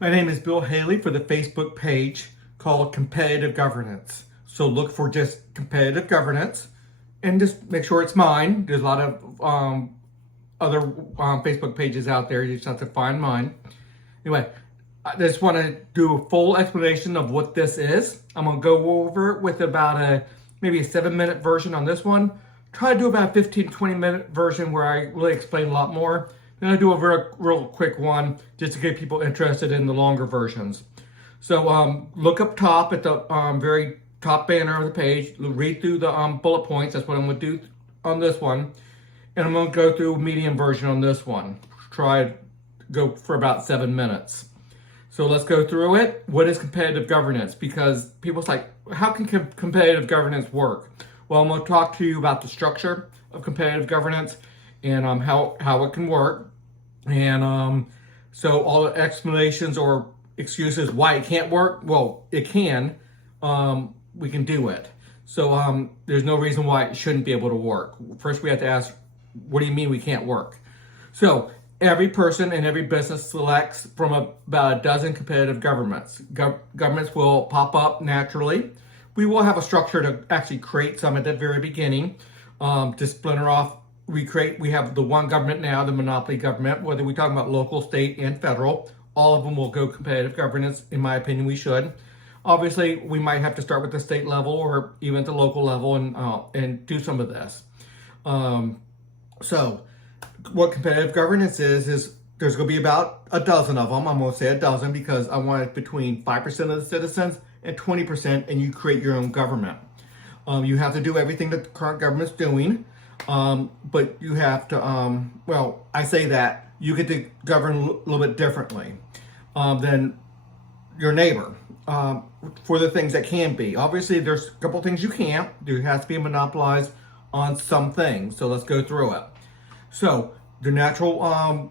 My name is Bill Haley for the Facebook page called Competitive Governance. So look for just Competitive Governance and just make sure it's mine. There's a lot of other Facebook pages out there. You just have to find mine. Anyway, I just want to do a full explanation of what this is. I'm going to go over it with about maybe a 7-minute version on this one. Try to do about a 15-20-minute version where I really explain a lot more. Then I do a real quick one just to get people interested in the longer versions. So look up top at the very top banner of the page. Read through the bullet points. That's what I'm going to do on this one. And I'm going to go through medium version on this one. Try to go for about 7 minutes. So let's go through it. What is competitive governance? Because people's like, how can competitive governance work? Well, I'm going to talk to you about the structure of competitive governance and how it can work. And so all the explanations or excuses why it can't work, well, it can. We can do it. So there's no reason why it shouldn't be able to work. First, we have to ask, what do you mean we can't work? So every person and every business selects from about a dozen competitive governments. Governments will pop up naturally. We will have a structure to actually create some at the very beginning to splinter off. We have the one government now, the monopoly government, whether we talk about local, state, and federal. All of them will go competitive governance. In my opinion, we should. Obviously, we might have to start with the state level or even at the local level and do some of this. So what competitive governance is there's going to be about a dozen of them. I'm going to say a dozen because I want it between 5% of the citizens and 20%, and you create your own government. You have to do everything that the current government's doing, but you have to, well, I say that you get to govern a little bit differently than your neighbor for the things that can be. Obviously, there's a couple things you can't. There has to be monopolized on some things, so let's go through it. So the natural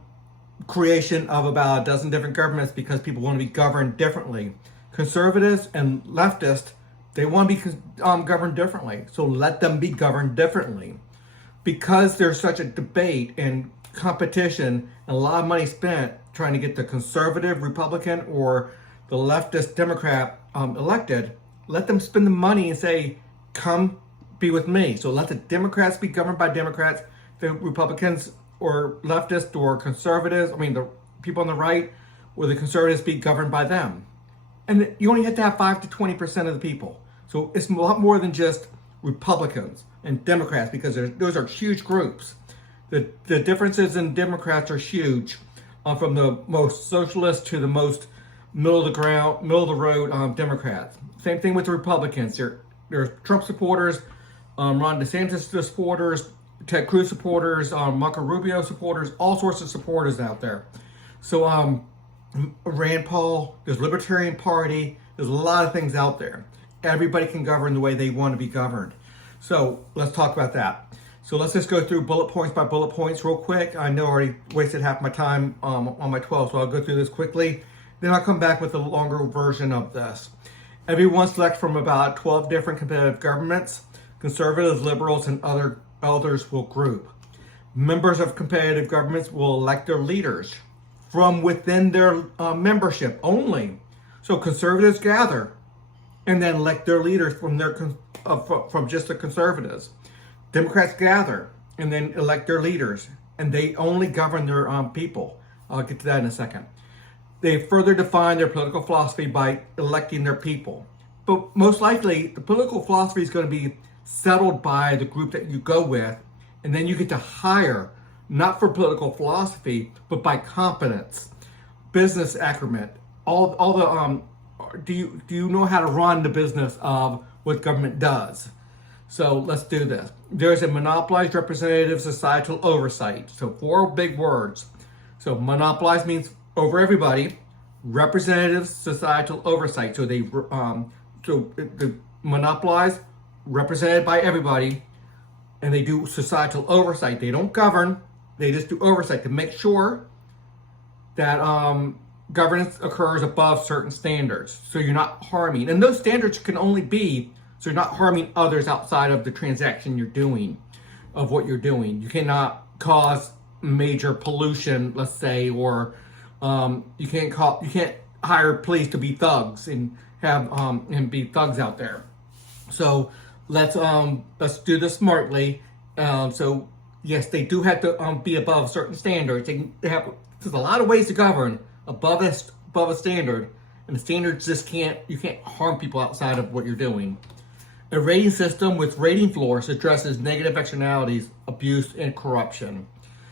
creation of about a dozen different governments because people want to be governed differently. Conservatives and leftists, they want to be governed differently. So let them be governed differently. Because there's such a debate and competition and a lot of money spent trying to get the conservative Republican or the leftist Democrat elected, let them spend the money and say, come be with me. So let the Democrats be governed by Democrats, the Republicans or leftists or conservatives, the people on the right or the conservatives be governed by them. And you only have to have 5 to 20% of the people. So it's a lot more than just Republicans and Democrats because those are huge groups. The differences in Democrats are huge from the most socialist to the most middle of the road Democrats. Same thing with the Republicans. There's Trump supporters, Ron DeSantis supporters, Ted Cruz supporters, Marco Rubio supporters, all sorts of supporters out there. So Rand Paul, there's Libertarian Party, there's a lot of things out there. Everybody can govern the way they want to be governed. So let's talk about that. So let's just go through bullet points by bullet points real quick. I know I already wasted half my time on my 12, so I'll go through this quickly. Then I'll come back with a longer version of this. Everyone selects from about 12 different competitive governments. Conservatives, liberals, and others will group. Members of competitive governments will elect their leaders from within their membership only. So conservatives gather and then elect their leaders from just the conservatives. Democrats gather and then elect their leaders, and they only govern their people. I'll get to that in a second. They further define their political philosophy by electing their people. But most likely, the political philosophy is going to be settled by the group that you go with, and then you get to hire, not for political philosophy, but by competence, business acumen, all the do you know how to run the business of what government does? So let's do this. There's a monopolized representative societal oversight. So 4 big words. So monopolized means over everybody. Representative societal oversight. So they the monopolized, represented by everybody, and they do societal oversight. They don't govern. They just do oversight to make sure that governance occurs above certain standards. So you're not harming. And those standards can only be so you're not harming others outside of the transaction you're doing, of what you're doing. You cannot cause major pollution, let's say, or you can't hire police to be thugs and have and be thugs out there. So let's do this smartly. So yes, they do have to be above certain standards. They have there's a lot of ways to govern above a standard, and the standards just you can't harm people outside of what you're doing. A rating system with rating floors addresses negative externalities, abuse, and corruption.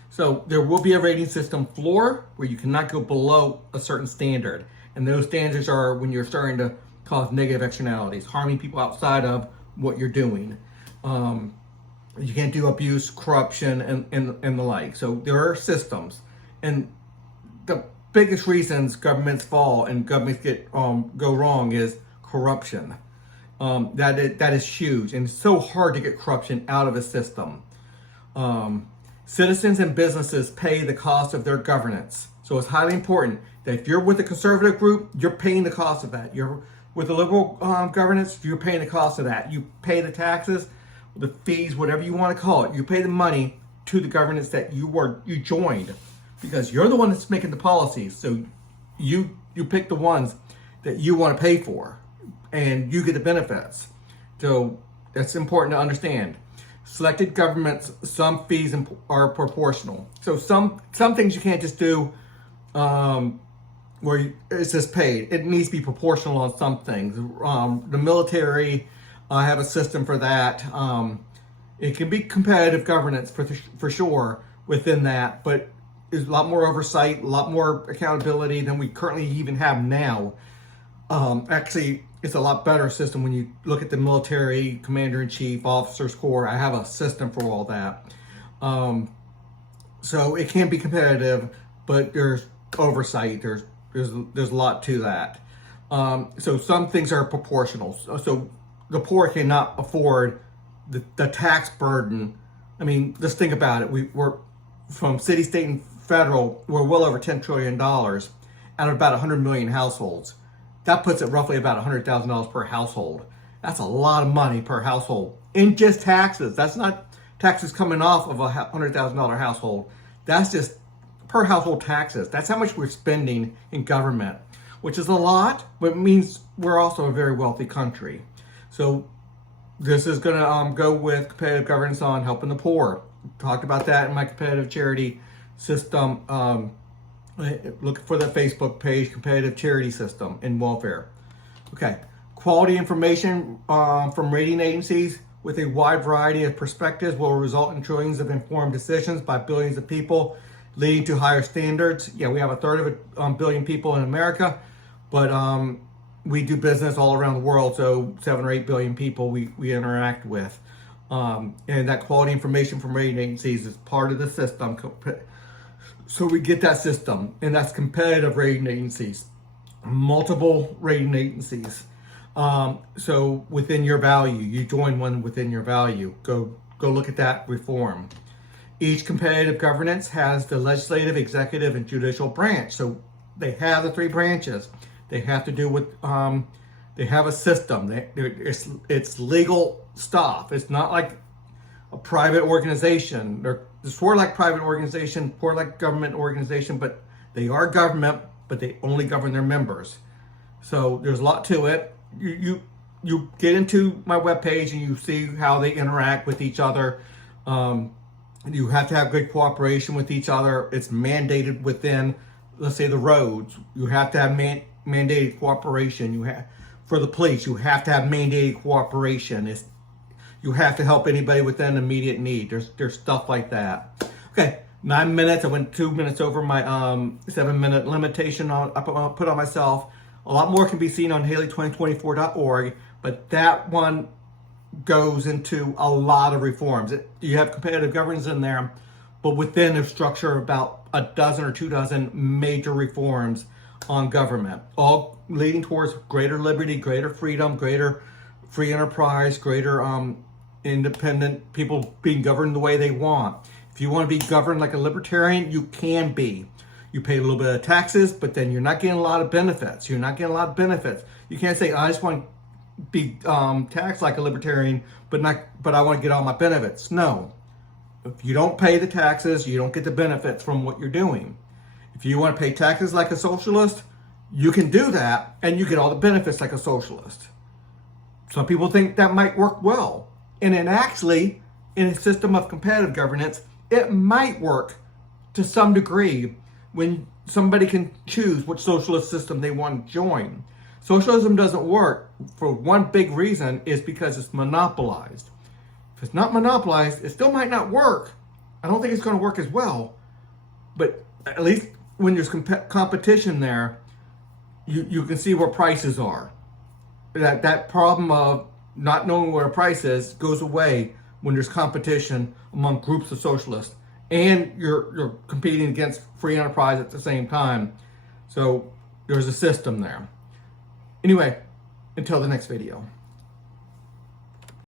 So there will be a rating system floor where you cannot go below a certain standard. And those standards are when you're starting to cause negative externalities, harming people outside of what you're doing. You can't do abuse, corruption, and the like. So there are systems. And the biggest reasons governments fall and governments go wrong is corruption. That is huge, and it's so hard to get corruption out of a system. Citizens and businesses pay the cost of their governance. So it's highly important that if you're with a conservative group, you're paying the cost of that. You're with a liberal governance, you're paying the cost of that. You pay the taxes, the fees, whatever you want to call it. You pay the money to the governance that you joined, because you're the one that's making the policies. So you pick the ones that you want to pay for, and you get the benefits. So that's important to understand. Selected governments, some fees are proportional. So some things you can't just do where it's just paid. It needs to be proportional on some things. The military, I have a system for that. It can be competitive governance for sure within that, but there's a lot more oversight, a lot more accountability than we currently even have now. Actually, it's a lot better system when you look at the military, commander-in-chief, officers corps. I have a system for all that. So it can be competitive, but there's oversight. There's a lot to that. So some things are proportional. So the poor cannot afford the tax burden. I mean, just think about it. We're from city, state, and federal. We're well over $10 trillion out of about 100 million households. That puts it roughly about $100,000 per household. That's a lot of money per household in just taxes. That's not taxes coming off of a $100,000 household. That's just per household taxes. That's how much we're spending in government, which is a lot, but it means we're also a very wealthy country. So this is going to go with competitive governance on helping the poor. Talked about that in my competitive charity system. Look for the Facebook page, competitive charity system in welfare. Okay, quality information from rating agencies with a wide variety of perspectives will result in trillions of informed decisions by billions of people, leading to higher standards. Yeah, we have a third of a billion people in America, but we do business all around the world, so 7 or 8 billion people we interact with. And that quality information from rating agencies is part of the system. So we get that system, and that's competitive rating agencies, multiple rating agencies. So within your value, you join one within your value. Go look at that reform. Each competitive governance has the legislative, executive, and judicial branch. So they have the 3 branches. They have to do with, they have a system. It's legal stuff. It's not like a private organization. They're sort of like private organization, sort of like government organization, but they are government, but they only govern their members. So there's a lot to it. You get into my webpage and you see how they interact with each other. You have to have good cooperation with each other. It's mandated within, let's say, the roads. You have to have mandated cooperation. For the police, you have to have mandated cooperation. You have to help anybody with an immediate need. There's stuff like that. Okay, 9 minutes. I went 2 minutes over my 7-minute limitation I put on myself. A lot more can be seen on Haley2024.org, but that one goes into a lot of reforms. You have competitive governance in there, but within the structure about a dozen or 2 dozen major reforms on government, all leading towards greater liberty, greater freedom, greater free enterprise, greater independent people being governed the way they want. If you want to be governed like a libertarian, you can be. You pay a little bit of taxes, but then you're not getting a lot of benefits. You're not getting a lot of benefits. You can't say, I just want to be taxed like a libertarian, but I want to get all my benefits. No. If you don't pay the taxes, you don't get the benefits from what you're doing. If you want to pay taxes like a socialist, You can do that and you get all the benefits like a socialist. Some people think that might work well. And then actually, in a system of competitive governance, it might work to some degree when somebody can choose which socialist system they want to join. Socialism doesn't work for one big reason, is because it's monopolized. If it's not monopolized, it still might not work. I don't think it's going to work as well. But at least when there's competition there, you can see where prices are. That problem of not knowing what a price is goes away when there's competition among groups of socialists, and you're competing against free enterprise at the same time. So there's a system there. Anyway, until the next video.